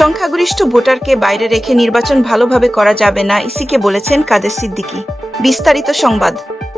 সংখ্যাগরিষ্ঠ ভোটারকে বাইরে রেখে নির্বাচন ভালোভাবে করা যাবে না, ইসিকে বলেছেন কাদের সিদ্দিকি। বিস্তারিত সংবাদ।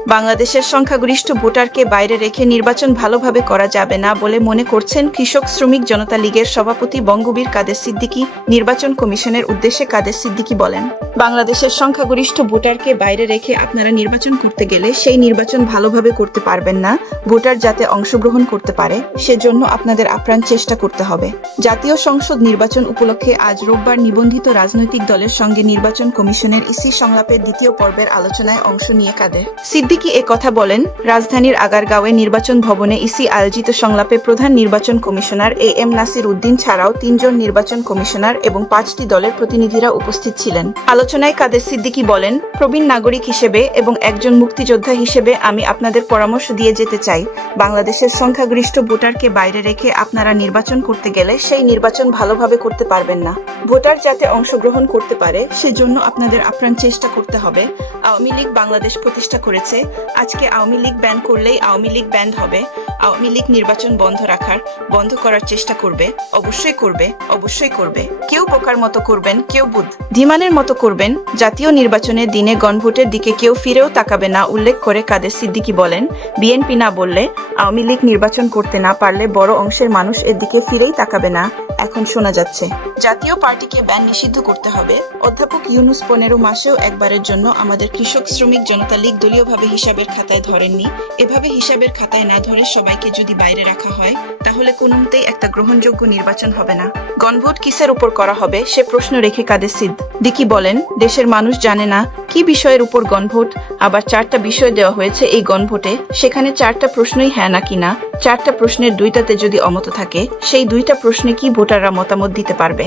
বাংলাদেশের সংখ্যাগরিষ্ঠ ভোটারকে বাইরে রেখে নির্বাচন ভালোভাবে করা যাবে না বলে মনে করছেন কৃষক শ্রমিক জনতা লীগের সভাপতি বঙ্গবীর কাদের সিদ্দিকী। নির্বাচন কমিশনের উদ্দেশ্যে কাদের সিদ্দিকী বলেন, বাংলাদেশের সংখ্যাগরিষ্ঠ ভোটারকে বাইরে রেখে আপনারা নির্বাচন করতে গেলে সেই নির্বাচন ভালোভাবে করতে পারবেন না। ভোটার যাতে অংশগ্রহণ করতে পারে, সেজন্য আপনাদের আপ্রাণ চেষ্টা করতে হবে। জাতীয় সংসদ নির্বাচন উপলক্ষে আজ রোববার নিবন্ধিত রাজনৈতিক দলের সঙ্গে নির্বাচন কমিশনের ইসি সংলাপের দ্বিতীয় পর্বের আলোচনায় অংশ নিয়ে কাদের সিদ্দিকী এ কথা বলেন? রাজধানীর আগারগাঁওয়ে নির্বাচন ভবনে ইসি আয়োজিত সংলাপে প্রধান নির্বাচন commissioner A M Nasir Uddin ছাড়াও তিনজন নির্বাচন কমিশনার এবং পাঁচটি দলের প্রতিনিধিরা উপস্থিত ছিলেন। আলোচনায় কাদের সিদ্দিকী বলেন, প্রবীণ নাগরিক হিসেবে এবং একজন মুক্তিযোদ্ধা হিসেবে আমি আপনাদের পরামর্শ দিয়ে যেতে চাই। বাংলাদেশের সংখ্যাগরিষ্ঠ ভোটারকে বাইরে রেখে আপনারা নির্বাচন করতে গেলে সেই নির্বাচন ভালোভাবে করতে পারবেন না। ভোটার যাতে অংশগ্রহণ করতে পারে, সেজন্য আপনাদের আপ্রাণ চেষ্টা করতে হবে। আওয়ামী লীগ বাংলাদেশ প্রতিষ্ঠা করেছে আজকে আওয়ামী লীগ ব্যান্ড করলেই আওয়ামী লীগ ব্যান্ড হবে। আওয়ামী লীগ নির্বাচন বন্ধ রাখার, বন্ধ করার চেষ্টা করবে, অবশ্যই করবে অবশ্যই করবে। কেউ বোকার মতো করবেন, কেউ বুধ। ধীমানের মতো করবেন, জাতীয় নির্বাচনের দিনে গণভোটের দিকে কেউ ফিরেও তাকাবে না, উল্লেখ করে কাদের সিদ্দিকী বলেন। বিএনপি না বললে, আওয়ামী লীগ নির্বাচন করতে না পারলে বড় অংশের মানুষ এর দিকে ফিরেই তাকাবে না, এখন শোনা যাচ্ছে। জাতীয় পার্টিকে ব্যান নিষিদ্ধ করতে হবে। অধ্যাপক ইউনুস পনেরো মাসেও একবারের জন্য আমাদের কৃষক শ্রমিক জনতা লীগ দলীয়ভাবে হিসাবের খাতায় ধরেননি। এভাবে হিসাবের খাতায় না ধরে সবাইকে যদি বাইরে রাখা হয়, তাহলে কোনোমতেই একটা গ্রহণযোগ্য নির্বাচন হবে না। গণভোট কিসের উপর করা হবে, সে প্রশ্ন রেখে কাদের সিদ্ধ দিকি বলেন, দেশের মানুষ জানে না কি বিষয়ের উপর গণভোট, আবার চারটা বিষয় দেওয়া হয়েছে এই গণভোটে, সেখানে চারটা প্রশ্নই হ্যাঁ নাকি না। চারটা প্রশ্নের দুইটাতে যদি অমত থাকে, সেই দুইটা প্রশ্নে কি ভোটাররা মতামত দিতে পারবে?